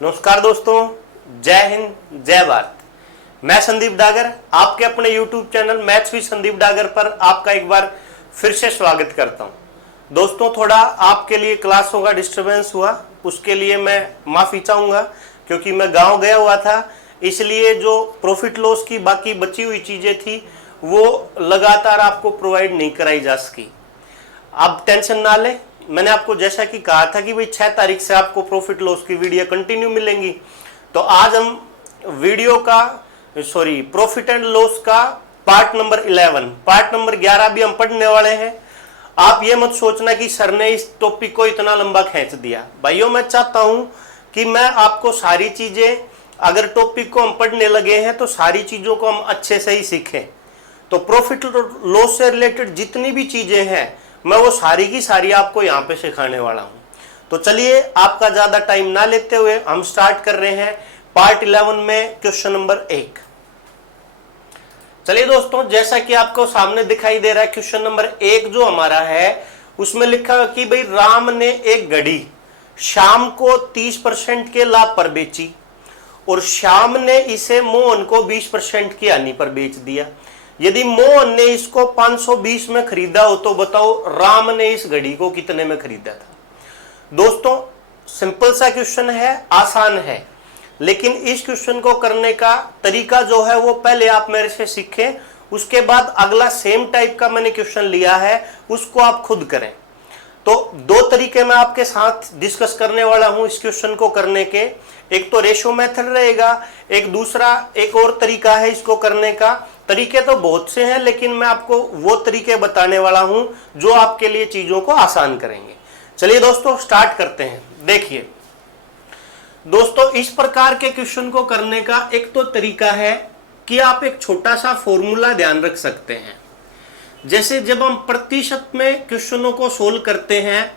नमस्कार दोस्तों, जय हिंद, जय भारत। मैं संदीप डागर आपके अपने YouTube channel maths with Sandeep Dagar पर आपका एक बार फिर से स्वागत करता हूं। दोस्तों, थोड़ा आपके लिए क्लासों का डिस्टरबेंस हुआ, उसके लिए मैं माफ़ी चाहूँगा क्योंकि मैं गांव गया हुआ था, इसलिए जो प्रॉफिट लॉस की बाकी बची हुई चीज़ें थी वो लगातार आपको प्रोवाइड नहीं कराई जा सकी। आप टेंशन ना लें, मैंने आपको जैसा कि कहा था कि भाई 6 तारीख से आपको प्रॉफिट लॉस की वीडियो कंटिन्यू मिलेंगी। तो आज हम वीडियो का प्रॉफिट एंड लॉस का पार्ट नंबर 11, पार्ट नंबर 11 भी हम पढ़ने वाले हैं। आप ये मत सोचना कि सर ने इस टॉपिक को इतना लंबा खींच दिया। भाइयों, मैं चाहता हूं कि मैं आपको सारी चीजें, अगर टॉपिक को हम पढ़ने लगे हैं तो सारी चीजों को हम अच्छे से ही सीखें। तो प्रॉफिट लॉस से रिलेटेड जितनी भी चीजें हैं मैं वो सारी की सारी आपको यहाँ पे सिखाने वाला हूँ। तो चलिए, आपका ज्यादा टाइम ना लेते हुए हम स्टार्ट कर रहे हैं पार्ट 11 में क्वेश्चन नंबर 1। चलिए दोस्तों, जैसा कि आपको सामने दिखाई दे रहा है, क्वेश्चन नंबर 1 जो हमारा है उसमें लिखा है कि भाई राम ने एक घड़ी शाम को 30% के लाभ पर बेची और श्याम ने इसे मोहन को 20% की हानि पर बेच दिया। यदि मोहन ने इसको 520 में खरीदा हो तो बताओ राम ने इस घड़ी को कितने में खरीदा था। दोस्तों, सिंपल सा क्वेश्चन है, आसान है, लेकिन इस क्वेश्चन को करने का तरीका जो है वो पहले आप मेरे से सीखें, उसके बाद अगला सेम टाइप का मैंने क्वेश्चन लिया है उसको आप खुद करें। तो 2 तरीके मैं आपके साथ डिस्कस करने वाला हूं इस क्वेश्चन को करने के। एक तो रेशो मेथड रहेगा, एक और तरीका है इसको करने का। तरीके तो बहुत से हैं, लेकिन मैं आपको वो तरीके बताने वाला हूं जो आपके लिए चीजों को आसान करेंगे। चलिए दोस्तों, स्टार्ट करते हैं। देखिए दोस्तों, इस प्रकार के क्वेश्चन को करने का एक तो तरीका है कि आप एक छोटा सा फॉर्मूला ध्यान रख सकते हैं। जैसे जब हम प्रतिशत में क्वेश्चनों को सोल्व करते हैं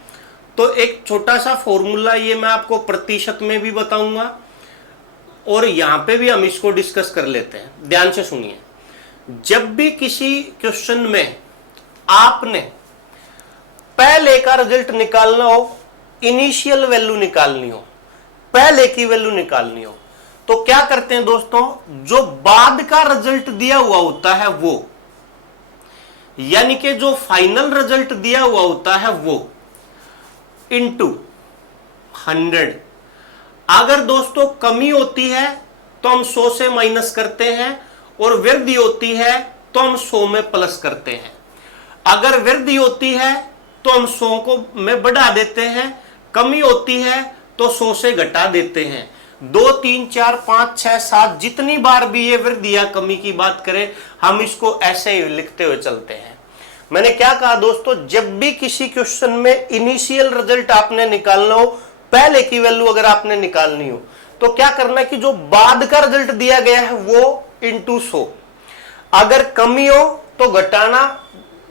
तो एक छोटा सा फॉर्मूला, ये मैं आपको प्रतिशत में भी बताऊंगा और यहां पे भी हम इसको डिस्कस कर लेते हैं। ध्यान से सुनिए, जब भी किसी क्वेश्चन में आपने पहले का रिजल्ट निकालना हो, इनिशियल वैल्यू निकालनी हो, पहले की वैल्यू निकालनी हो, तो क्या करते हैं दोस्तों, जो बाद का रिजल्ट दिया हुआ होता है वो, यानी कि जो फाइनल रिजल्ट दिया हुआ होता है वो इनटू 100। अगर दोस्तों कमी होती है तो हम 100 से माइनस करते हैं और वृद्धि होती है तो हम 100 में प्लस करते हैं। अगर वृद्धि होती है तो हम 100 को में बढ़ा देते हैं, कमी होती है तो 100 से घटा देते हैं। 2, 3, 4, 5, 6, 7 जितनी बार भी ये वृद्धि या कमी की बात करें, हम इसको ऐसे ही लिखते हुए चलते हैं। मैंने क्या कहा दोस्तों, जब भी किसी क्वेश्चन में इनिशियल रिजल्ट आपने निकालना हो, पहले की वैल्यू अगर आपने निकालनी हो, तो क्या करना है कि जो बाद का रिजल्ट दिया गया है वो इंटू 100। अगर कमी हो तो घटाना,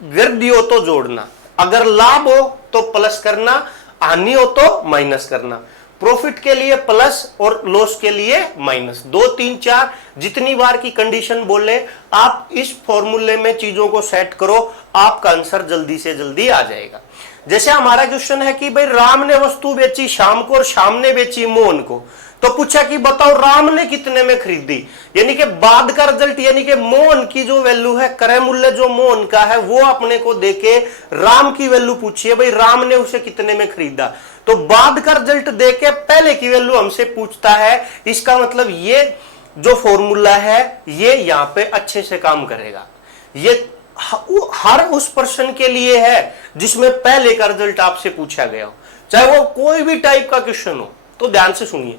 वृद्धि हो तो जोड़ना, अगर लाभ हो तो प्लस करना, हानि हो तो माइनस करना। प्रॉफिट के लिए प्लस और लॉस के लिए माइनस। 2, 3, 4 जितनी बार की कंडीशन बोले, आप इस फॉर्मूले में चीजों को सेट करो, आपका आंसर जल्दी से जल्दी आ जाएगा। जैसे हमारा क्वेश्चन है कि भाई राम ने वस्तु बेची शाम को और शाम ने बेची मोहन को, तो पूछा कि बताओ राम ने कितने में खरीदी, यानी कि बाद का रिजल्ट, यानी कि मोहन की जो वैल्यू है, क्रय मूल्य जो मोहन का है वो अपने को देके राम की वैल्यू पूछी है, भाई राम ने उसे कितने में खरीदा। तो बाद का रिजल्ट देके पहले की वैल्यू हमसे पूछता है। इसका मतलब ये जो फॉर्मूला है ये यहां पे अच्छे से काम करेगा। ये हर उस पर्सन के लिए है जिसमें पहले का रिजल्ट आपसे पूछा गया हो, चाहे वो कोई भी टाइप का क्वेश्चन हो। तो ध्यान से सुनिए,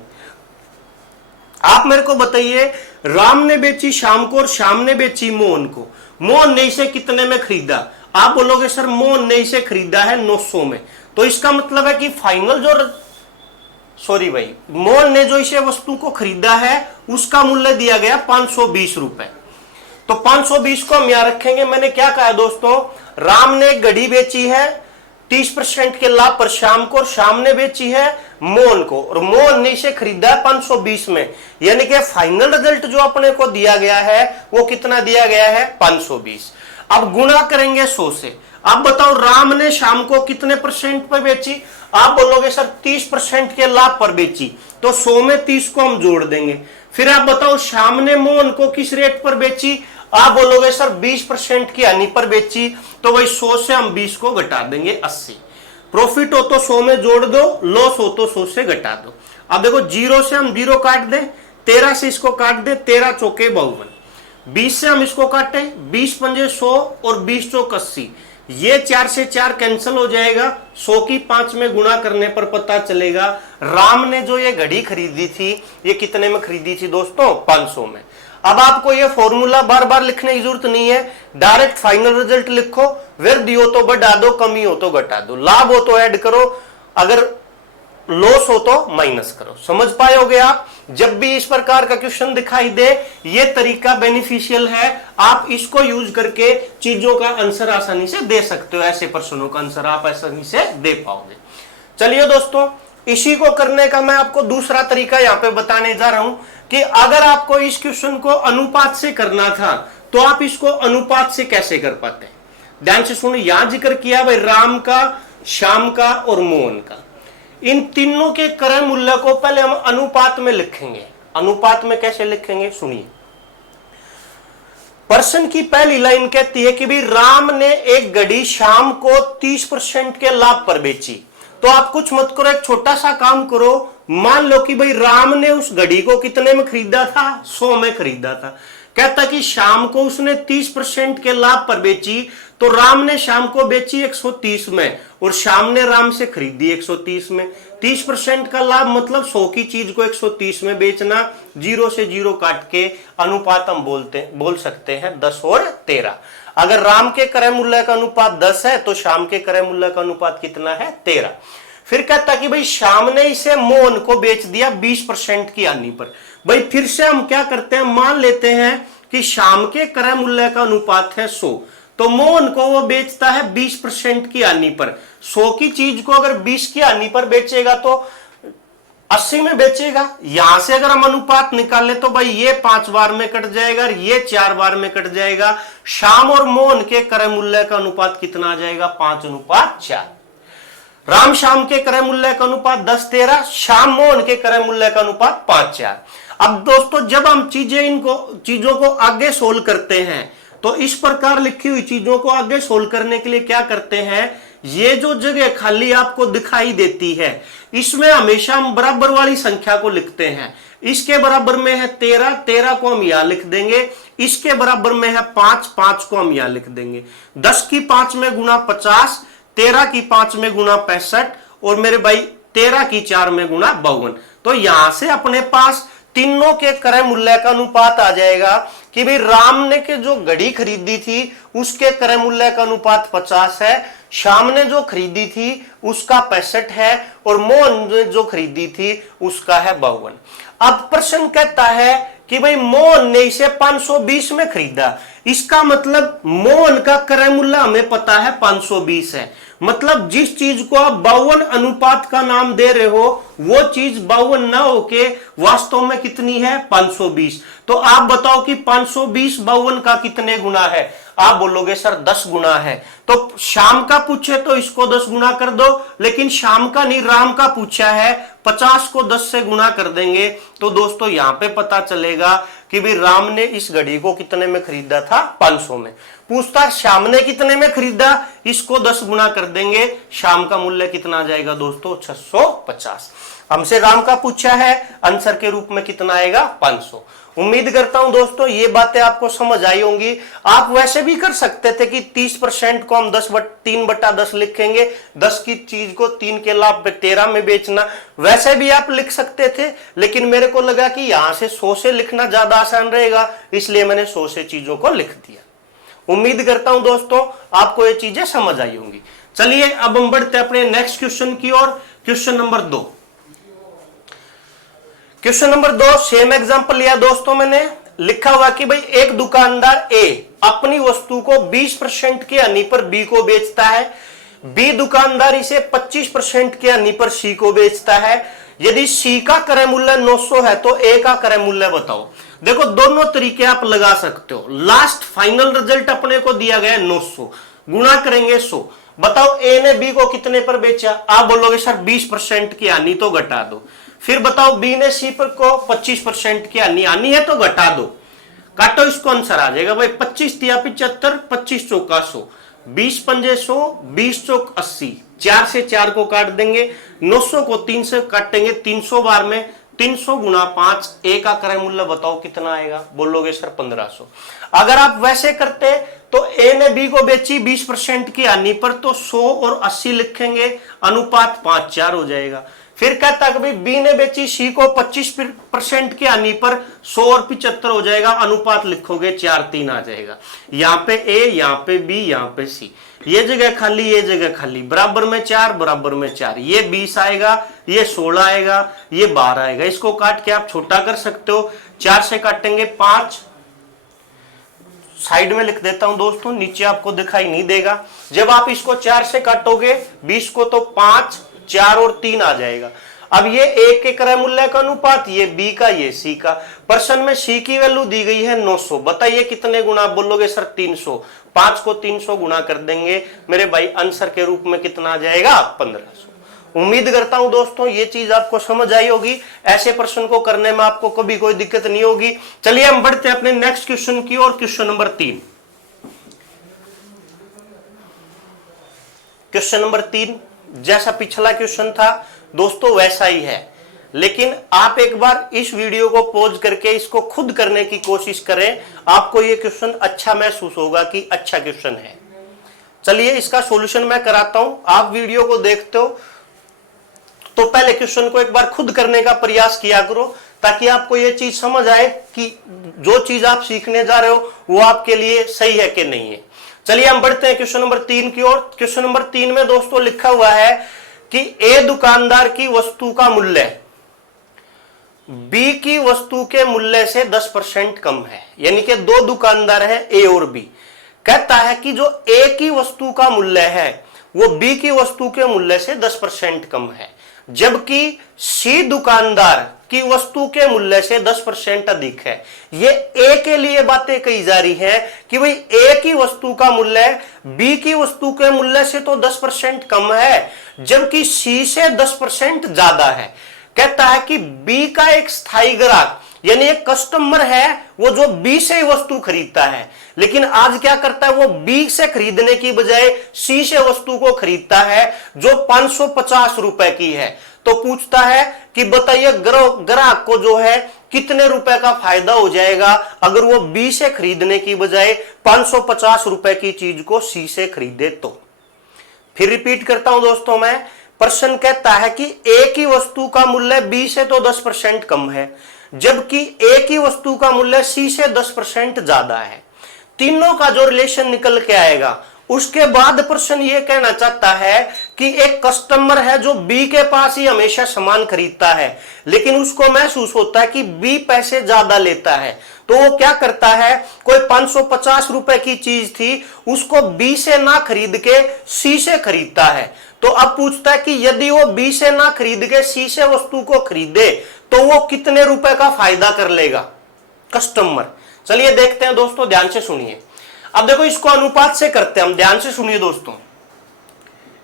आप मेरे को बताइए, राम ने बेची शाम को और शाम ने बेची मोहन को, मोहन ने इसे कितने में खरीदा। आप बोलोगे सर मोहन ने इसे खरीदा है 900 में, तो इसका मतलब है कि फाइनल मोहन ने जो इसे वस्तु को खरीदा है उसका मूल्य दिया गया 520 रुपए। तो 520 को हम यहां रखेंगे। मैंने क्या कहा दोस्तों, राम ने घड़ी बेची है 30% के लाभ पर शाम को और शाम ने बेची है मोहन को, और मोहन ने इसे खरीदा है 520 में, यानी कि फाइनल रिजल्ट जो अपने को दिया गया है वो कितना दिया गया है 520। अब गुणा करेंगे 100 से। अब बताओ राम ने शाम को कितने % पर बेची। आप बोलोगे सर 30% के लाभ पर बेची, तो 100 में 30 को हम जोड़ देंगे। फिर आप बताओ श्याम ने मोहन को किस रेट पर बेची, आप बोलोगे सर 20% की हानि पर बेची, तो वही 100 से हम 20 को घटा देंगे 80। प्रॉफिट हो तो 100 में जोड़ दो, लॉस हो तो 100 से घटा दो। अब देखो 0 से हम 0 काट दें, 13 से इसको काट दे, 13 चौके 52, 20 से हम इसको काटे, 20 पंजे 100 और 20 चौक 80, ये 4 से 4 कैंसिल हो जाएगा। 100 की 5 में गुणा करने पर पता चलेगा राम ने जो ये घड़ी खरीदी थी ये कितने में खरीदी थी दोस्तों, 500 में। अब आपको ये फॉर्मूला बार बार लिखने की जरूरत नहीं है, डायरेक्ट फाइनल रिजल्ट लिखो, वृद्धि हो तो बढ़ा दो, कमी हो तो घटा दो, लाभ हो तो ऐड करो, अगर लॉस हो तो माइनस करो। समझ पाओगे आप? जब भी इस प्रकार का क्वेश्चन दिखाई दे, ये तरीका बेनिफिशियल है, आप इसको यूज करके चीजों का आंसर आसानी से दे सकते हो, ऐसे प्रश्नों का आंसर आप आसानी से दे पाओगे। चलिए दोस्तों, इसी को करने का मैं आपको दूसरा तरीका यहां पे बताने जा रहा हूं कि अगर आपको इस क्वेश्चन को अनुपात से करना था तो आप इसको अनुपात से कैसे कर पाते हैं। ध्यान से सुनो, यहां जिक्र किया भाई राम का, श्याम का और मोहन का, इन तीनों के क्रय मूल्य को पहले हम अनुपात में लिखेंगे। अनुपात में कैसे लिखेंगे सुनिए। प्रश्न की पहली लाइन कहती है कि भी राम ने एक घड़ी श्याम को 30% के लाभ पर बेची। तो आप कुछ मत करो, एक छोटा सा काम करो, मान लो कि भाई राम ने उस घड़ी को कितने में खरीदा था, 100 में खरीदा था। कहता कि शाम को उसने 30% के लाभ पर बेची, तो राम ने शाम को बेची 130 में और शाम ने राम से खरीदी 130 में। 30% का लाभ मतलब 100 की चीज को 130 में बेचना। 0 से 0 काट के अनुपात हम बोल सकते हैं 10 और 13। अगर राम के क्रय मूल्य का अनुपात 10 है तो शाम के क्रय मूल्य का अनुपात कितना है, 13। फिर कहता कि भाई शाम ने इसे मोहन को बेच दिया 20% की हानि पर। भाई फिर से हम क्या करते हैं, मान लेते हैं कि शाम के क्रय मूल्य का अनुपात है 100, तो मोहन को वो बेचता है 20% की हानि पर। 100 की चीज को अगर 20 की हानि पर बेचेगा तो 80 में बेचेगा। यहां से अगर हम अनुपात निकाले तो भाई ये 5 बार में कट जाएगा, ये 4 बार में कट जाएगा। शाम और मोहन के क्रय मूल्य का अनुपात कितना आ जाएगा, 5:4। राम शाम के क्रय मूल्य का अनुपात 10:13, शाम मोहन के क्रय मूल्य का अनुपात 5:4। अब दोस्तों जब हम चीजों को आगे सोल्व करते हैं तो इस प्रकार लिखी हुई चीजों को आगे सोल्व करने के लिए क्या करते हैं, ये जो जगह खाली आपको दिखाई देती है इसमें हमेशा हम बराबर वाली संख्या को लिखते हैं। इसके बराबर में है 13, 13 को हम यहां लिख देंगे। इसके बराबर में है 5, 5 को हम यहां लिख देंगे। 10 की 5 में गुना 50, 13 की 5 में गुना 65 और मेरे भाई 13 की 4 में गुना 52। तो यहां से अपने पास तीनों के क्रय मूल्य का अनुपात आ जाएगा कि भाई राम ने के जो घड़ी खरीदी थी उसके क्रय मूल्य का अनुपात 50 है, श्याम ने जो खरीदी थी उसका 65 है और मोहन ने जो खरीदी थी उसका है 52। अब प्रश्न कहता है कि भाई मोहन ने इसे 520 में खरीदा, इसका मतलब मोहन का क्रय मूल्य हमें पता है 520 है। मतलब जिस चीज को आप 52 अनुपात का नाम दे रहे हो वो चीज 52 ना होके वास्तव में कितनी है, 520। तो आप बताओ कि 520 52 का कितने गुना है, आप बोलोगे सर 10 गुना है। तो शाम का पूछे तो इसको 10 गुना कर दो, लेकिन शाम का नहीं राम का पूछा है, 50 को 10 से गुना कर देंगे। तो दोस्तों यहां पे पता चलेगा कि भी राम ने इस घड़ी को कितने में खरीदा था, 500 में। पूछता श्याम ने कितने में खरीदा, इसको 10 गुना कर देंगे, शाम का मूल्य कितना आ जाएगा दोस्तों, 650। हमसे राम का पूछा है, आंसर के रूप में कितना आएगा, 500। उम्मीद करता हूं दोस्तों ये बातें आपको समझ आई होंगी। आप वैसे भी कर सकते थे कि 30% को हम 3/10 लिखेंगे, 10 की चीज को 3 के लाभ पे 13 में बेचना, वैसे भी आप लिख सकते थे, लेकिन मेरे को लगा कि यहां से 100 से लिखना ज्यादा आसान रहेगा, इसलिए मैंने 100 से चीजों को लिख दिया। उम्मीद करता हूं दोस्तों आपको ये चीजें समझ आई होंगी। चलिए अब हम बढ़ते हैं अपने नेक्स्ट क्वेश्चन की ओर। Question number 2। Question number 2 same example लिया दोस्तों, मैंने लिखा हुआ कि भाई एक दुकानदार ए अपनी वस्तु को 20% की हानि पर बी को बेचता है, बी दुकानदार इसे 25% की हानि पर सी को बेचता है। यदि सी का क्रय मूल्य 900 है तो ए का क्रय मूल्य बताओ। देखो दोनों तरीके आप लगा सकते हो। लास्ट फाइनल रिजल्ट अपने को दिया गया है 900, गुणा करेंगे 100। बताओ ए ने बी को कितने पर बेचा, आप बोलोगे सर 20% की हानि तो घटा दो। फिर बताओ बी ने सी पर को 25% की हानि आनी है तो घटा दो, काटो, इसको आंसर आ जाएगा भाई 25 तिया 75, 25 चौका 100, 20 पंजे 100, 20 चौक 80, 4 से 4 को काट देंगे, 900 को 3 से काटेंगे, 300 बार में 300 गुना 5, ए का क्रय मूल्य बताओ कितना आएगा, बोलोगे सर 1500। अगर आप वैसे करते तो ए ने बी को बेची 20% की हानि पर तो 100 और 80 लिखेंगे, अनुपात 5:4 हो जाएगा। फिर कहता है कि भाई बी ने बेची सी को 25% की हानि पर 100 और 75 हो जाएगा, अनुपात लिखोगे 4:3 आ जाएगा। यहां पे ए, यहां पे बी, यहां पे सी, ये जगह खाली, ये जगह खाली, बराबर में 4, बराबर में 4, ये 20 आएगा, ये 16 आएगा, ये 12 आएगा। इसको काट के आप छोटा कर सकते हो, 4 से काटेंगे 5, साइड में लिख देता हूं दोस्तों, नीचे आपको दिखाई नहीं देगा। जब आप इसको 4 से काटोगे 20 को तो 5, 4 और 3 आ जाएगा। अब ये ए के क्रय मूल्य का अनुपात, ये बी का, ये सी का। प्रश्न में सी की वैल्यू दी गई है 900, बताइए कितने गुना, बोलोगे सर 300, 5 को 300 गुना कर देंगे मेरे भाई, आंसर के रूप में कितना आ जाएगा 1500। उम्मीद करता हूं दोस्तों ये चीज आपको समझ आई होगी, ऐसे प्रश्न को करने में आपको कभी कोई दिक्कत नहीं होगी। चलिए हम बढ़ते हैं अपने नेक्स्ट क्वेश्चन की ओर, क्वेश्चन नंबर 3। क्वेश्चन नंबर 3 जैसा पिछला क्वेश्चन था दोस्तों वैसा ही है, लेकिन आप एक बार इस वीडियो को पॉज करके इसको खुद करने की कोशिश करें, आपको ये क्वेश्चन अच्छा महसूस होगा कि अच्छा क्वेश्चन है। चलिए इसका सॉल्यूशन मैं कराता हूं, आप वीडियो को देखते हो तो पहले क्वेश्चन को एक बार खुद करने का प्रयास किया करो, ताकि आपको ये चीज समझ आए कि जो चीज आप सीखने जा रहे हो वो आपके लिए सही है कि नहीं है। चलिए हम बढ़ते हैं क्वेश्चन नंबर 3 की ओर। क्वेश्चन नंबर 3 में दोस्तों लिखा हुआ है कि ए दुकानदार की वस्तु का मूल्य बी की वस्तु के मूल्य से 10% कम है, यानी कि दो दुकानदार है ए और बी। कहता है कि जो ए की वस्तु का मूल्य है वो बी की वस्तु के मूल्य से 10% कम है, जबकि सी दुकानदार की वस्तु के मूल्य से 10% अधिक है। ये ए के लिए बातें कही जा रही है कि भाई ए की वस्तु का मूल्य बी की वस्तु के मूल्य से तो 10% कम है, जबकि सी से 10% ज्यादा है। कहता है कि बी का एक स्थायी ग्राहक यानी एक कस्टमर है वो जो बी से ही वस्तु खरीदता है, लेकिन आज क्या करता है, वो बी से खरीदने की बजाय सी से वस्तु को खरीदता है जो 550 रुपए की है। तो पूछता है कि बताइए ग्राहक को जो है कितने रुपए का फायदा हो जाएगा अगर वो बी से खरीदने की बजाय 550 रुपए की चीज को सी से खरीदे तो। फिर रिपीट करता हूं दोस्तों मैं, प्रश्न कहता है कि ए की वस्तु का मूल्य बी से तो 10% कम है, जबकि ए की वस्तु का मूल्य सी से 10% ज्यादा है। तीनों का जो रिलेशन निकल के आएगा उसके बाद प्रश्न ये कहना चाहता है कि एक कस्टमर है जो बी के पास ही हमेशा सामान खरीदता है, लेकिन उसको महसूस होता है कि बी पैसे ज्यादा लेता है, तो वो क्या करता है, कोई 550 रुपए की चीज थी उसको बी से ना खरीद के सी से खरीदता है। तो अब पूछता है कि यदि वो बी से ना खरीद के सी से वस्तु को खरीदे तो वो कितने रुपए का फायदा कर लेगा कस्टमर। चलिए देखते हैं दोस्तों, ध्यान से सुनिए। अब देखो इसको अनुपात से करते हैं हम, ध्यान से सुनिए दोस्तों।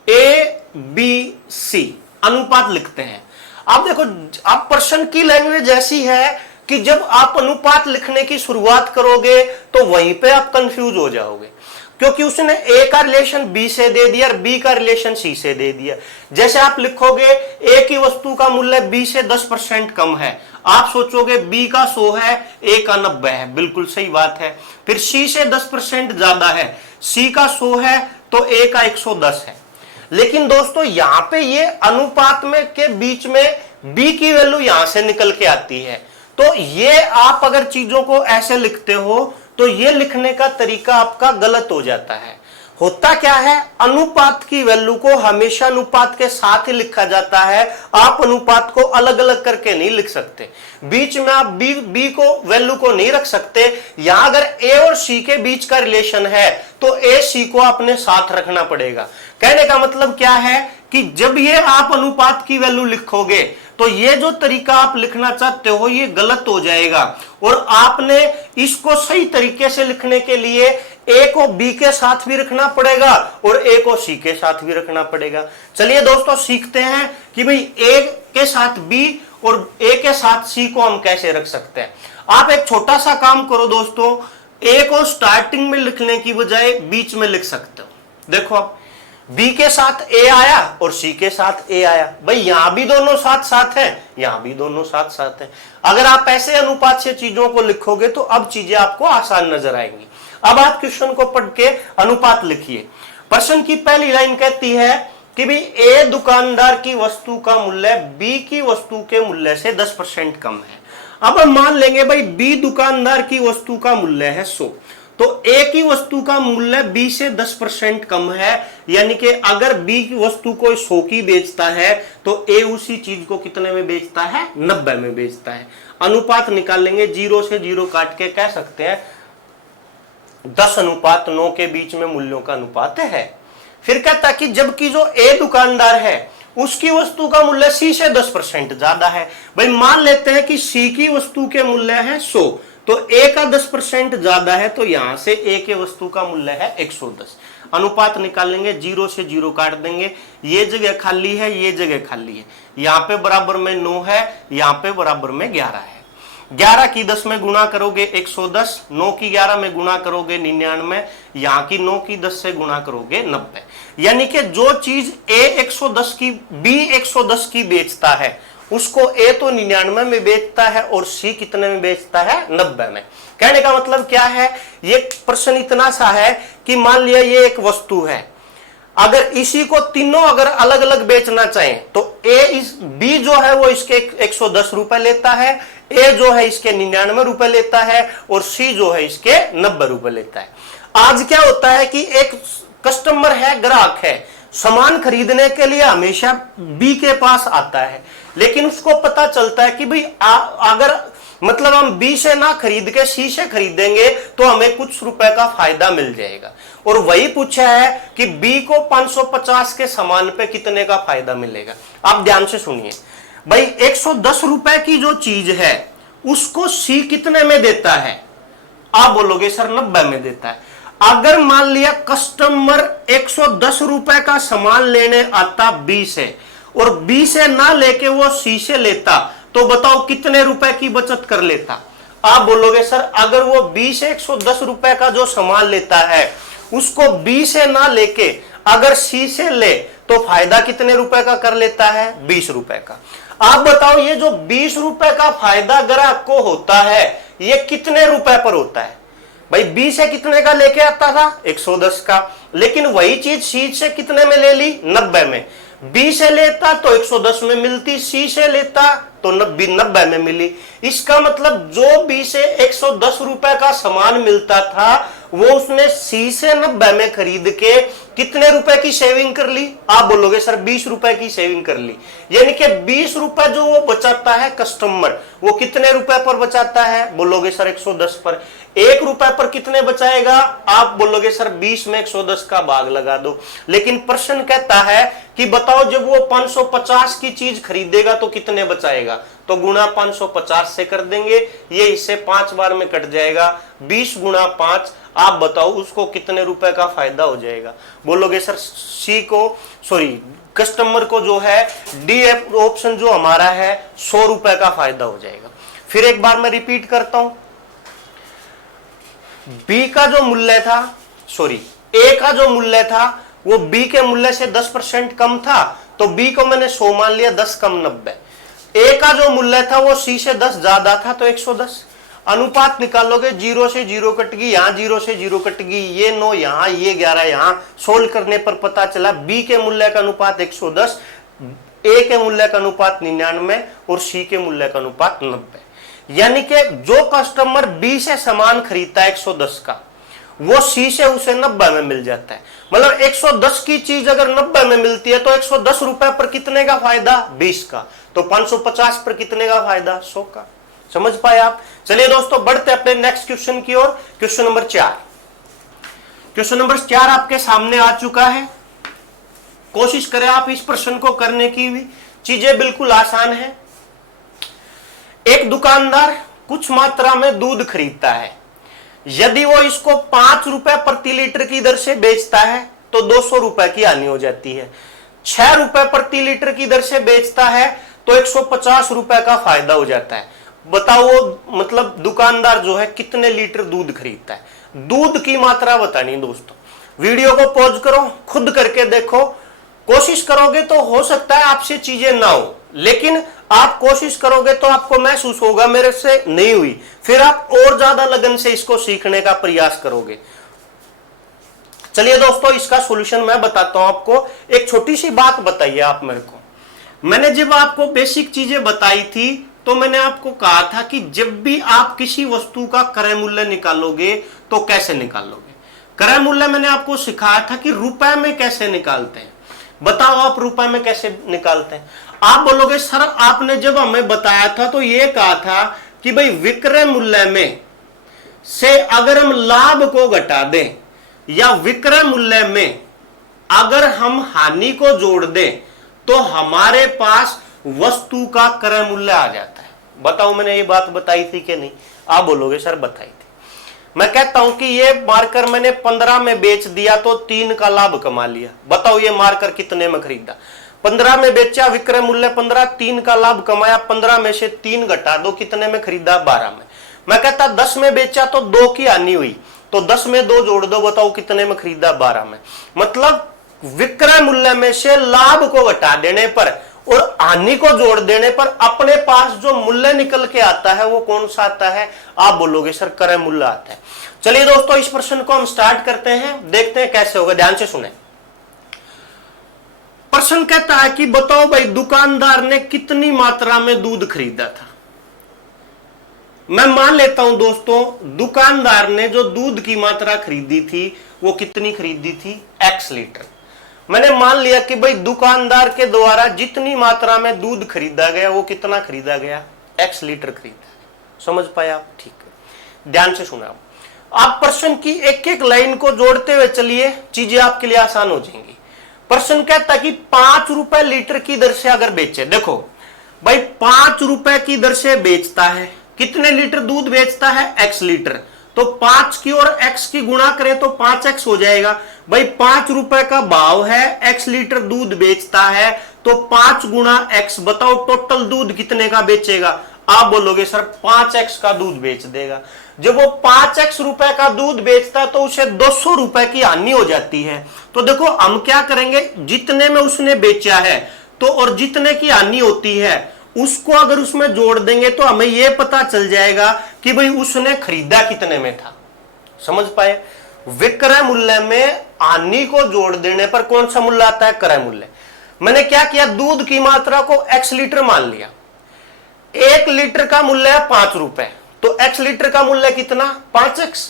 ए बी सी अनुपात लिखते हैं। अब देखो आप प्रश्न की लैंग्वेज ऐसी है कि जब आप अनुपात लिखने की शुरुआत करोगे तो वहीं पे आप कंफ्यूज हो जाओगे, क्योंकि उसने ए का रिलेशन बी से दे दिया और बी का रिलेशन सी से दे दिया। जैसे आप लिखोगे ए की वस्तु का मूल्य बी से 10% कम है, आप सोचोगे बी का 100 है ए का 90 है, बिल्कुल सही बात है। फिर सी से 10% ज्यादा है, सी का 100 है तो ए का 110 है। लेकिन दोस्तों यहां पे ये अनुपात में के बीच में बी की वैल्यू यहां से निकल के आती है, तो ये आप अगर चीजों को ऐसे लिखते हो तो ये लिखने का तरीका आपका गलत हो जाता है। होता क्या है, अनुपात की वैल्यू को हमेशा अनुपात के साथ ही लिखा जाता है, आप अनुपात को अलग अलग करके नहीं लिख सकते। बीच में आप बी को वैल्यू को नहीं रख सकते। यहां अगर ए और सी के बीच का रिलेशन है तो ए सी को अपने साथ रखना पड़ेगा। कहने का मतलब क्या है कि जब ये आप अनुपात की वैल्यू लिखोगे तो ये जो तरीका आप लिखना चाहते हो ये गलत हो जाएगा, और आपने इसको सही तरीके से लिखने के लिए ए को बी के साथ भी रखना पड़ेगा और ए को सी के साथ भी रखना पड़ेगा। चलिए दोस्तों सीखते हैं कि भाई ए के साथ बी और ए के साथ सी को हम कैसे रख सकते हैं। आप एक छोटा सा काम करो दोस्तों, ए को स्टार्टिंग में लिखने की बजाय बीच में लिख सकते हो। देखो आप बी के साथ ए आया और सी के साथ ए आया, भाई यहां भी दोनों साथ साथ है, यहां भी दोनों साथ साथ है। अगर आप ऐसे अनुपात से चीजों को लिखोगे तो अब चीजें आपको आसान नजर आएंगी। अब आप क्वेश्चन को पढ़ के अनुपात लिखिए। प्रश्न की पहली लाइन कहती है कि भाई ए दुकानदार की वस्तु का मूल्य बी की वस्तु के मूल्य से 10% कम है। अब हम मान लेंगे भाई बी दुकानदार की वस्तु का मूल्य है 100, तो ए की वस्तु का मूल्य बी से 10% कम है, यानी कि अगर बी की वस्तु को 100 की बेचता है तो ए उसी चीज को कितने में बेचता है, 90 में बेचता है। अनुपात निकाल लेंगे, 0 से 0 काट के कह सकते हैं 10:9 के बीच में मूल्यों का अनुपात है। फिर कहता कि जबकि जो ए दुकानदार है उसकी वस्तु का मूल्य सी से 10% ज्यादा है। भाई मान लेते हैं कि सी की वस्तु के मूल्य है 100, तो ए का 10% ज्यादा है, तो यहां से ए के वस्तु का मूल्य है 110। अनुपात निकालेंगे, 0 से 0 काट देंगे, ये जगह खाली है, ये जगह खाली है, यहाँ पे बराबर में 9 है, यहाँ पे बराबर में 11 है। 11 की 10 में गुणा करोगे 110, 9 की 11 में गुणा करोगे 99, यहाँ की 9 की 10 से गुणा करोगे 90। यानी कि जो चीज ए 110 की, बी 110 की बेचता है उसको ए तो 99 में बेचता है और सी कितने में बेचता है, 90 में। कहने का मतलब क्या है, ये प्रश्न इतना सा है कि मान लिया ये एक वस्तु है, अगर इसी को तीनों अगर अलग अलग बेचना चाहें तो ए इस बी जो है वो इसके 110 रुपए लेता है, ए जो है इसके 99 रुपए लेता है और सी जो है इसके 90 रुपए लेता है। आज क्या होता है कि एक कस्टमर है, ग्राहक है, सामान खरीदने के लिए हमेशा बी के पास आता है, लेकिन उसको पता चलता है कि भाई अगर मतलब हम बी से ना खरीद के सी से खरीदेंगे तो हमें कुछ रुपए का फायदा मिल जाएगा। और वही पूछा है कि बी को 550 के सामान पे कितने का फायदा मिलेगा। आप ध्यान से सुनिए भाई, 110 रुपए की जो चीज है उसको सी कितने में देता है, आप बोलोगे सर 90 में देता है। अगर मान लिया कस्टमर 110 रुपए का सामान लेने आता बी से और बी से ना लेके वो सी से लेता, तो बताओ कितने रुपए की बचत कर लेता। आप बोलोगे सर अगर वो बी से 110 रुपए का जो सामान लेता है उसको बी से ना लेके अगर सी से ले तो फायदा कितने रुपए का कर लेता है, 20 रुपए का। आप बताओ ये जो 20 रुपए का फायदा ग्राहक को होता है ये कितने रुपए पर होता है। भाई बी से कितने का लेके आता था, 110 का, लेकिन वही चीज सी से कितने में ले ली, 90 में। बी से लेता तो 110 में मिलती, सी से लेता तो 90 में मिली। इसका मतलब जो बी से 110 रुपए का सामान मिलता था वो उसने सी से 90 में खरीद के कितने रुपए की सेविंग कर ली, आप बोलोगे सर 20 रुपए की सेविंग कर ली। यानी कि 20 रुपए जो वो बचाता है कस्टमर, वो कितने रुपए पर बचाता है, बोलोगे सर 110 पर। 1 रुपए पर कितने बचाएगा, आप बोलोगे सर 20 में 110 का भाग लगा दो। लेकिन प्रश्न कहता है कि बताओ जब वो 550 की चीज खरीदेगा तो कितने बचाएगा, तो गुणा 550 से कर देंगे, ये इससे 5 बार में कट जाएगा, 20 गुणा 5, आप बताओ उसको कितने रुपए का फायदा हो जाएगा। बोलोगे सर सी को, सॉरी कस्टमर को जो है डी ऑप्शन जो हमारा है 100 रुपए का फायदा हो जाएगा। फिर एक बार मैं रिपीट करता हूं, बी का जो मूल्य था, सॉरी ए का जो मूल्य था वो बी के मूल्य से 10% कम था, तो बी को मैंने 100 मान लिया, 10 कम 90। ए का जो मूल्य था वो सी से 10 ज्यादा था तो 110। अनुपात निकालोगे, 0 से 0 कट गई, यहां 0 से 0 कट गई, ये 9 यहां, ये 11 यहां। सोल्व करने पर पता चला बी के मूल्य का अनुपात 110, ए के मूल्य का अनुपात 99 और सी के मूल्य का अनुपात 90। यानी कि जो कस्टमर बी से सामान खरीदता है 110 का, वो सी से उसे 90 में मिल जाता है। मतलब 110 की चीज अगर 90 में मिलती है तो 110 रुपए पर कितने का फायदा, 20 का। तो 550 पर कितने का फायदा, 100 का। समझ पाए आप। चलिए दोस्तों बढ़ते अपने नेक्स्ट क्वेश्चन की ओर। Question number 4। क्वेश्चन नंबर 4 आपके सामने आ चुका है। कोशिश करें आप इस प्रश्न को करने की भी, चीजें बिल्कुल आसान है। एक दुकानदार कुछ मात्रा में दूध खरीदता है, यदि वो इसको 5 रुपए प्रति लीटर की दर से बेचता है तो 200 रुपए की हानि हो जाती है। 6 रुपए प्रति लीटर की दर से बेचता है तो 150 रुपए का फायदा हो जाता है। बताओ वो मतलब दुकानदार जो है कितने लीटर दूध खरीदता है। दूध की मात्रा बतानी दोस्तों। वीडियो को पॉज करो, खुद करके देखो, कोशिश करोगे तो हो सकता है आपसे चीजें ना हो, लेकिन आप कोशिश करोगे तो आपको महसूस होगा मेरे से नहीं हुई, फिर आप और ज्यादा लगन से इसको सीखने का प्रयास करोगे। चलिए दोस्तों, इसका सॉल्यूशन मैं बताता हूं आपको। एक छोटी सी बात बताइए आप मेरे को। मैंने जब आपको बेसिक चीजें बताई थी तो मैंने आपको कहा था कि जब भी आप किसी वस्तु का क्रय मूल्य निकालोगे तो कैसे निकालोगे। क्रय मूल्य मैंने आपको सिखाया था कि रुपए में कैसे निकालते हैं। बताओ आप रुपए में कैसे निकालते हैं। आप बोलोगे सर आपने जब हमें बताया था तो ये कहा था कि भाई विक्रय मूल्य में से अगर हम लाभ को घटा दें या विक्रय मूल्य में अगर हम हानि को जोड़ दें तो हमारे पास वस्तु का क्रय मूल्य आ जाता है। बताओ मैंने ये बात बताई थी कि नहीं। आप बोलोगे सर बताई थी। मैं कहता हूं कि ये मार्कर मैंने 15 में बेच दिया तो 3 का लाभ कमा लिया। बताओ ये मार्कर कितने में खरीदा। 15 में बेचा, विक्रय मूल्य 15, 3 का लाभ कमाया। 15 में से 3 घटा दो, कितने में खरीदा, 12 में। मैं कहता 10 में बेचा तो 2 की हानि हुई, तो 10 में 2 जोड़ दो, बताओ कितने में खरीदा, 12 में। मतलब विक्रय मूल्य में से लाभ को घटा देने पर और हानि को जोड़ देने पर अपने पास जो मूल्य निकल के आता है वो कौन सा आता है। आप बोलोगे सर क्रय मूल्य आता है। चलिए दोस्तों, इस प्रश्न को हम स्टार्ट करते हैं, देखते हैं कैसे होगा। ध्यान से सुने। प्रश्न कहता है कि बताओ भाई दुकानदार ने कितनी मात्रा में दूध खरीदा था। मैं मान लेता हूं दोस्तों दुकानदार ने जो दूध की मात्रा खरीदी थी वो कितनी खरीदी थी, x लीटर। मैंने मान लिया कि भाई दुकानदार के द्वारा जितनी मात्रा में दूध खरीदा गया वो कितना खरीदा गया, x लीटर खरीदा गया। समझ पाया आप? ठीक है, ध्यान से सुना। आप प्रश्न की एक एक लाइन को जोड़ते हुए चलिए, चीजें आपके लिए आसान हो जाएंगी। प्रश्न कहता है कि 5 रुपए लीटर की दर से अगर बेचे, देखो भाई 5 रुपए की दर से बेचता है, कितने लीटर दूध बेचता है, x लीटर। तो 5 की और x की गुणा करें तो 5x हो जाएगा। भाई 5 रुपए का भाव है, x लीटर दूध बेचता है, तो 5 गुणा x, बताओ टोटल दूध कितने का बेचेगा। आप बोलोगे सर 5x का दूध बेच देगा। जब वो 5x रुपए का दूध बेचता है तो उसे 200 रुपए की हानि हो जाती है। तो देखो हम क्या करेंगे, जितने में उसने बेचा है तो और जितने की हानि होती है उसको अगर उसमें जोड़ देंगे तो हमें यह पता चल जाएगा कि भाई उसने खरीदा कितने में था। समझ पाए? विक्रय मूल्य में हानि को जोड़ देने पर कौन सा मूल्य आता है, क्रय मूल्य। मैंने क्या किया, दूध की मात्रा को x लीटर मान लिया। 1 लीटर का मूल्य है 5 रुपए, तो x लीटर का मूल्य कितना, 5x।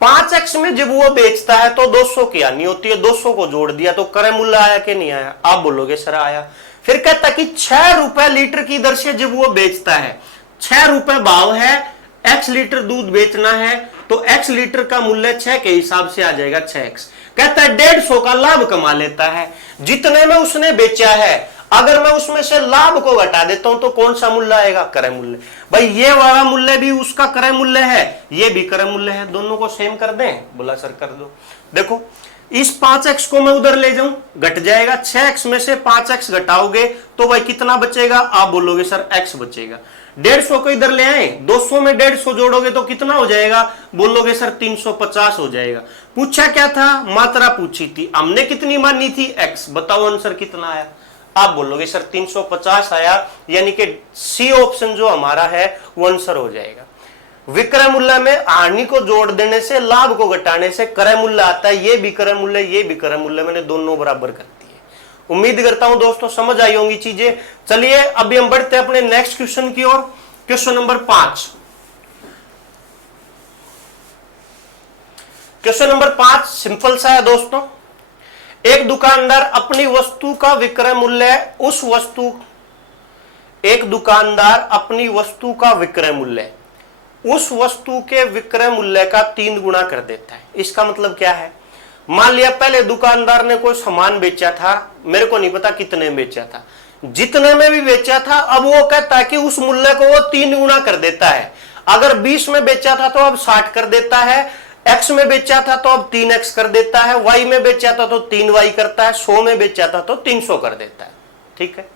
5x में जब वो बेचता है तो 200 की हानि होती है, 200 को जोड़ दिया तो क्रय मूल्य आया कि नहीं आया। आप बोलोगे सर आया। फिर कहता कि 6 रुपए लीटर की दर से जब वो बेचता है, 6 रुपए भाव है, x लीटर दूध बेचना है, तो x लीटर का मूल्य 6 के हिसाब से आ जाएगा 6x। कहता है 150 का लाभ कमा लेता है। जितने में उसने बेचा है अगर मैं उसमें से लाभ को घटा देता हूं तो कौन सा मूल्य आएगा, क्रय मूल्य। भाई ये वाला मूल्य भी उसका क्रय मूल्य है, ये भी क्रय मूल्य है, दोनों को सेम कर दें। बोला सर कर दो। देखो इस 5x को मैं उधर ले जाऊं, घट जाएगा। 6x में से 5x घटाओगे तो भाई कितना बचेगा, आप बोलोगे सर x बचेगा। 150 को इधर ले आए, 200 में 150 जोड़ोगे तो कितना हो जाएगा, बोलोगे सर 350 हो जाएगा। पूछा क्या था, मात्रा पूछी थी, हमने कितनी मानी थी, x। बताओ आंसर कितना आया। आप बोलोगे सर 350 आया, यानी कि सी ऑप्शन जो हमारा है वो आंसर हो जाएगा। विक्रय मूल्य में हानि को जोड़ देने से, लाभ को घटाने से क्रय मूल्य आता है। ये भी क्रय मूल्य, ये भी क्रय मूल्य, मैंने दोनों बराबर कर दिए। उम्मीद करता हूं दोस्तों समझ आई होंगी चीजें। चलिए अभी हम बढ़ते हैं अपने नेक्स्ट क्वेश्चन की ओर। Question number 5। Question number 5 simple सा है दोस्तों। एक दुकानदार अपनी वस्तु का विक्रय मूल्य, उस वस्तु, एक दुकानदार अपनी वस्तु का विक्रय मूल्य उस वस्तु के विक्रय मूल्य का 3 गुना कर देता है। इसका मतलब क्या है, मान लिया पहले दुकानदार ने कोई सामान बेचा था, मेरे को नहीं पता कितने में बेचा था, जितने में भी बेचा था अब वो कहता है कि उस मूल्य को वो 3 गुना कर देता है। अगर 20 में बेचा था तो अब 60 कर देता है, x में बेचा था तो अब 3x कर देता है, y में बेचा था तो 3y करता है, 100 में बेचा था तो 300 कर देता है। ठीक है।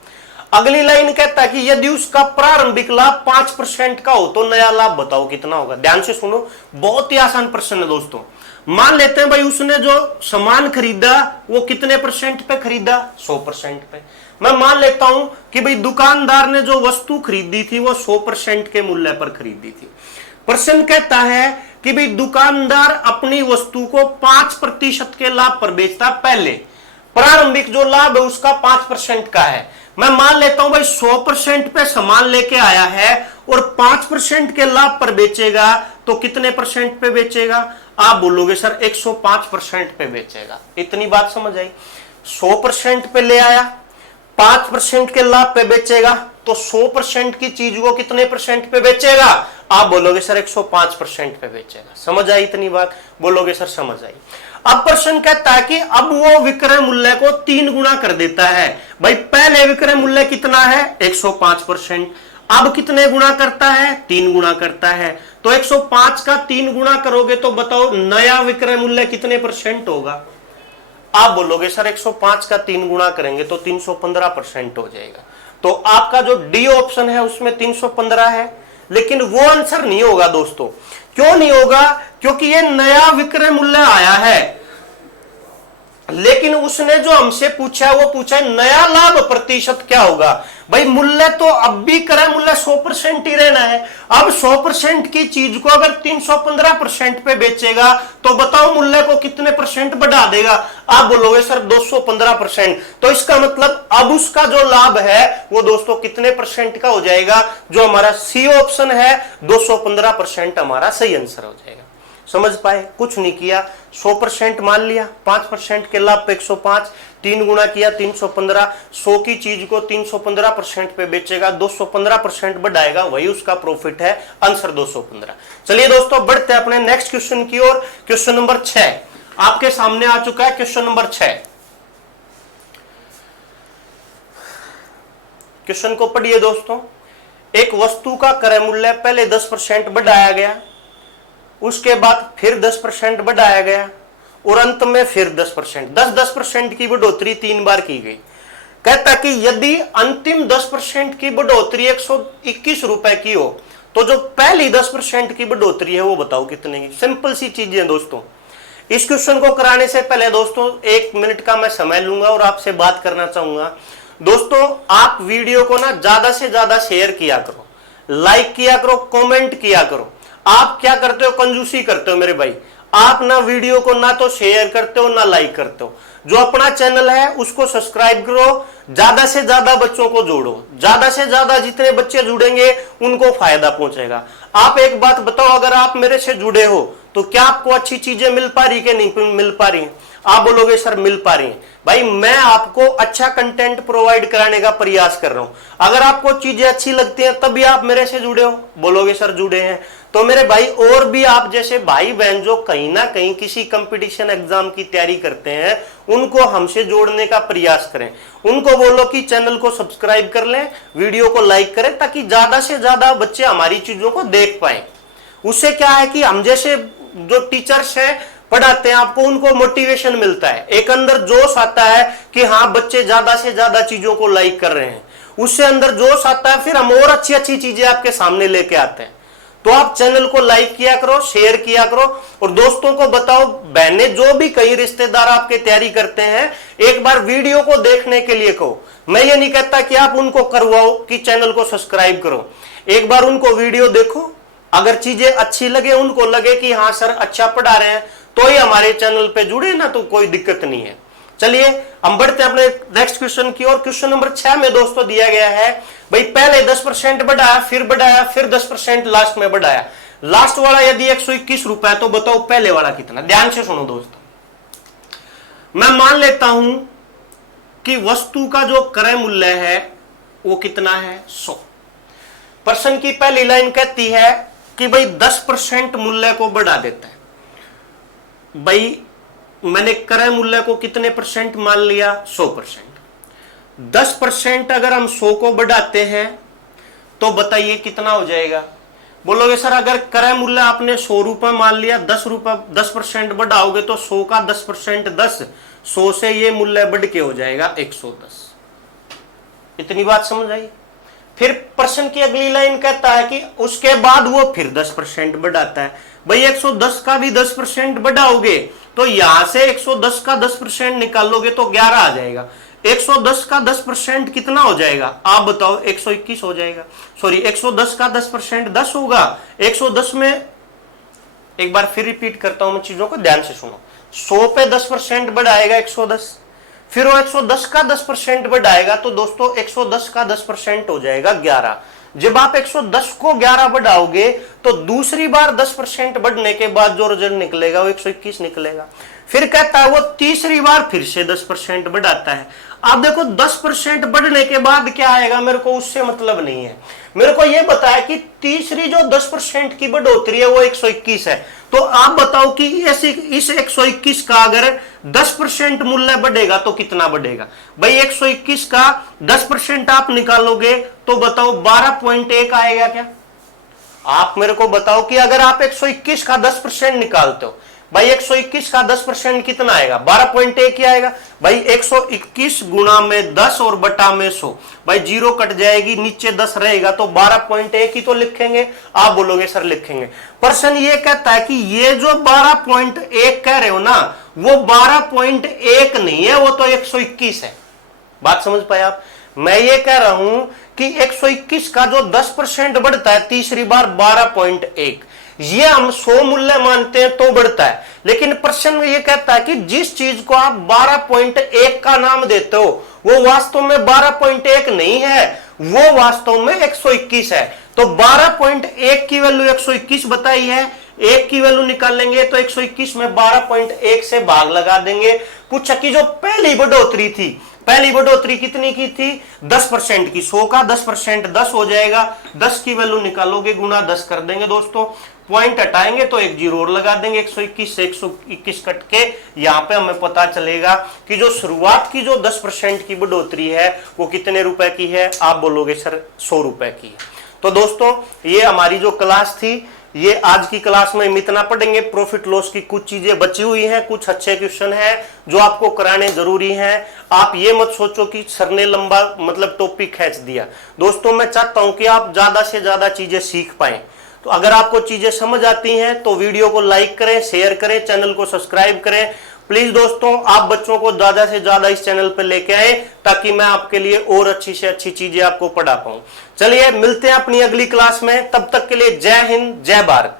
अगली लाइन कहता है कि यदि उसका प्रारंभिक लाभ 5% का हो तो नया लाभ बताओ कितना होगा। ध्यान से सुनो, बहुत ही आसान प्रश्न है दोस्तों। मान लेते हैं भाई उसने जो सामान खरीदा वो कितने परसेंट पे खरीदा, 100% पे। मैं मान लेता हूं कि भाई दुकानदार ने जो वस्तु खरीदी थी वो 100% के मूल्य पर खरीदी थी। प्रश्न कहता है कि भाई दुकानदार अपनी वस्तु को 5% के लाभ पर बेचता। पहले प्रारंभिक जो लाभ है उसका 5% का है। मैं मान लेता हूं भाई 100% पे सामान लेके आया है और 5% के लाभ पर बेचेगा तो कितने परसेंट पे बेचेगा? आप बोलोगे सर 105% पे बेचेगा। इतनी बात समझ आई। 100% पे ले आया, 5% के लाभ पे बेचेगा तो 100% की चीज को कितने परसेंट पे बेचेगा? आप बोलोगे सर 105% पे बेचेगा। समझ आई इतनी बात? बोलोगे सर समझ आई। अब प्रश्न कहता है कि अब वो विक्रय मूल्य को 3 गुना कर देता है। भाई पहले विक्रय मूल्य कितना है? 105%। अब कितने गुना करता है? 3 गुना करता है। तो 105 का 3 गुना करोगे तो बताओ नया विक्रय मूल्य कितने परसेंट होगा? आप बोलोगे सर 105 का 3 गुना करेंगे तो 315% हो जाएगा। तो आपका जो डी ऑप्शन है उसमें 315 है, लेकिन वो आंसर नहीं होगा दोस्तों। क्यों नहीं होगा? क्योंकि ये नया विक्रय मूल्य आया है, लेकिन उसने जो हमसे पूछा है वो पूछा है नया लाभ प्रतिशत क्या होगा। भाई मूल्य तो अब भी क्रय मूल्य 100% ही रहना है। अब 100% की चीज को अगर 315% पे बेचेगा तो बताओ मूल्य को कितने परसेंट बढ़ा देगा? आप बोलोगे सर 215%। तो इसका मतलब अब उसका जो लाभ है वो दोस्तों कितने परसेंट का हो जाएगा? जो हमारा सी ऑप्शन है 215% हमारा सही आंसर हो जाएगा। समझ पाए? कुछ नहीं किया, 100% मान लिया, 5% के लाभ पे 105, 3 गुना किया 315, 100 की चीज को 315% पे बेचेगा, 215% बढ़ाएगा, वही उसका प्रॉफिट है। आंसर 215। चलिए दोस्तों बढ़ते हैं अपने नेक्स्ट क्वेश्चन की ओर। क्वेश्चन नंबर 6 आपके सामने आ चुका है। क्वेश्चन नंबर 6, क्वेश्चन को पढ़िए दोस्तों। एक वस्तु का क्रय मूल्य पहले 10% बढ़ाया गया, उसके बाद फिर 10% बढ़ाया गया और अंत में फिर 10%। 10% की बढ़ोतरी 3 बार की गई। कहता कि यदि अंतिम 10% की बढ़ोतरी 121 रुपए की हो तो जो पहली 10% की बढ़ोतरी है वो बताओ कितने की। सिंपल सी चीजें हैं दोस्तों। इस क्वेश्चन को कराने से पहले दोस्तों 1 मिनट का मैं समय लूंगा और आपसे बात करना चाहूंगा। दोस्तों आप वीडियो को ना ज्यादा से ज्यादा शेयर किया करो, लाइक किया करो, कमेंट किया करो। आप क्या करते हो? कंजूसी करते हो मेरे भाई। आप ना वीडियो को ना तो शेयर करते हो ना लाइक करते हो। जो अपना चैनल है उसको सब्सक्राइब करो, ज्यादा से ज्यादा बच्चों को जोड़ो। ज्यादा से ज्यादा जितने बच्चे जुड़ेंगे उनको फायदा पहुंचेगा। आप एक बात बताओ, अगर आप मेरे से जुड़े हो तो क्या आपको अच्छी चीजें मिल पा रही कि नहीं मिल पा रही? आप बोलोगे सर मिल पा रही है। भाई मैं आपको अच्छा कंटेंट प्रोवाइड कराने का प्रयास कर रहा हूं। अगर आपको चीजें अच्छी लगती हैं तभी आप मेरे से जुड़े हो। बोलोगे सर जुड़े हैं। तो मेरे भाई और भी आप जैसे भाई बहन जो कहीं ना कहीं किसी कंपटीशन एग्जाम की तैयारी करते हैं उनको हमसे जोड़ने का प्रयास करें। उनको बोलो कि चैनल को सब्सक्राइब कर लें, वीडियो को लाइक करें, ताकि ज्यादा से ज्यादा बच्चे हमारी चीजों को देख पाए। उससे क्या है कि हम जैसे जो टीचर्स हैं पढ़ाते हैं आपको, उनको मोटिवेशन मिलता है, एक अंदर जोश आता है कि हाँ बच्चे ज्यादा से ज्यादा चीजों को लाइक कर रहे हैं। उससे अंदर जोश आता है, फिर हम और अच्छी अच्छी चीजें आपके सामने लेके आते हैं। तो आप चैनल को लाइक किया करो, शेयर किया करो और दोस्तों को बताओ। बहने जो भी कई रिश्तेदार आपके तैयारी करते हैं, एक बार वीडियो को देखने के लिए कहो। मैं ये नहीं कहता कि आप उनको करवाओ कि चैनल को सब्सक्राइब करो। एक बार उनको वीडियो देखो, अगर चीजें अच्छी लगे, उनको लगे कि हाँ सर अच्छा पढ़ा रहे हैं, तो ही हमारे चैनल पे जुड़े ना, तो कोई दिक्कत नहीं है। चलिए हम बढ़ते हैं अपने नेक्स्ट क्वेश्चन की ओर। क्वेश्चन नंबर 6 में दोस्तों दिया गया है भाई पहले 10% बढ़ाया, फिर 10% लास्ट में बढ़ाया। लास्ट वाला यदि 121 रुपए तो बताओ पहले वाला कितना? ध्यान से सुनो दोस्तों। मैं मान लेता हूं कि वस्तु का जो क्रय मूल्य है वो कितना है? 100। प्रश्न की पहली लाइन कहती है कि भाई 10% मूल्य को बढ़ा देता है। भाई मैंने क्रय मूल्य को कितने परसेंट मान लिया? 100%। 10% अगर हम 100 को बढ़ाते हैं तो बताइए कितना हो जाएगा? बोलोगे सर अगर क्रय मूल्य आपने 100 रुपए मान लिया, 10% बढ़ाओगे तो 100 का 10% 10, 100 से ये मूल्य बढ़ के हो जाएगा 110। इतनी बात समझ आई। फिर प्रश्न की अगली लाइन कहता है कि उसके बाद वो फिर 10% बढ़ाता है। भाई 110 का भी 10% बढ़ाओगे तो यहां से 110 का 10% निकालोगे तो 11 आ जाएगा। 110 का 10% कितना हो जाएगा आप बताओ? 121 हो जाएगा। सॉरी, 110 का 10% 10 होगा। 110 में एक बार फिर रिपीट करता हूं, मैं चीजों को ध्यान से सुनो। 100 पे 10% बढ़ाएगा 110, फिर वो 110 का 10% बढ़ाएगा तो दोस्तों 110 का 10% हो जाएगा 11। जब आप 110 को 11 बढ़ाओगे तो दूसरी बार 10% बढ़ने के बाद जो रिजल्ट निकलेगा वो 121 निकलेगा। फिर कहता है वो तीसरी बार फिर से 10% बढ़ाता है। आप देखो 10% बढ़ने के बाद क्या आएगा, मेरे को उससे मतलब नहीं है। मेरे को यह बताया कि तीसरी जो 10% की बढ़ोतरी है वो 121 है। तो आप बताओ कि इस 121 का अगर 10% मूल्य बढ़ेगा तो कितना बढ़ेगा? भाई 121 का 10% आप निकालोगे तो बताओ 12.1 आएगा क्या? आप मेरे को बताओ कि अगर आप 121 का 10% निकालते हो, भाई 121 का 10% कितना आएगा? 12.1 ही आएगा। भाई 121 गुणा में 10 और बटा में 100, भाई जीरो कट जाएगी, नीचे 10 रहेगा तो 12.1 ही तो लिखेंगे। आप बोलोगे सर लिखेंगे। प्रश्न ये कहता है कि ये जो 12.1 कह रहे हो ना, वो 12.1 नहीं है, वो तो 121 है। बात समझ पाए आप? मैं ये कह रहा हूं कि 121 का जो 10% बढ़ता है तीसरी बार 12.1, ये हम 100 मूल्य मानते हैं तो बढ़ता है। लेकिन प्रश्न में ये कहता है कि जिस चीज को आप 12.1 का नाम देते हो वो वास्तव में 12.1 नहीं है, वो वास्तव में 121 है। तो 12.1 की वैल्यू 121 बताई है, 1 की वैल्यू निकालेंगे तो 121 में 12.1 से भाग लगा देंगे। पूछा कि जो पहली बढ़ोतरी थी, पहली बढ़ोतरी कितनी की थी? 10% की। 100 का 10% 10 हो जाएगा। 10 की वैल्यू निकालोगे, गुना 10 कर देंगे दोस्तों, पॉइंट हटाएंगे तो एक जीरो और लगा देंगे। 121 से 121 कट के यहां पे हमें पता चलेगा कि जो शुरुआत की जो 10% की बढ़ोतरी है वो कितने रुपए की है? आप बोलोगे सर 100 रुपए की है। तो दोस्तों ये हमारी जो क्लास थी, ये आज की क्लास में हम इतना पढ़ेंगे। प्रॉफिट लॉस की कुछ चीजें बची हुई हैं, कुछ अच्छे क्वेश्चन हैं जो आपको कराने जरूरी हैं। आप ये मत सोचो कि सर ने लंबा मतलब टॉपिक खींच दिया। दोस्तों मैं चाहता हूं कि आप ज्यादा से ज्यादा चीजें सीख पाएं। तो अगर आपको चीजें समझ आती हैं तो वीडियो को लाइक करें, शेयर करें, चैनल को सब्सक्राइब करें। प्लीज दोस्तों आप बच्चों को ज्यादा से ज्यादा इस चैनल पर लेके आए ताकि मैं आपके लिए और अच्छी से अच्छी चीजें आपको पढ़ा पाऊं। चलिए मिलते हैं अपनी अगली क्लास में, तब तक के लिए जय हिंद, जय भारत।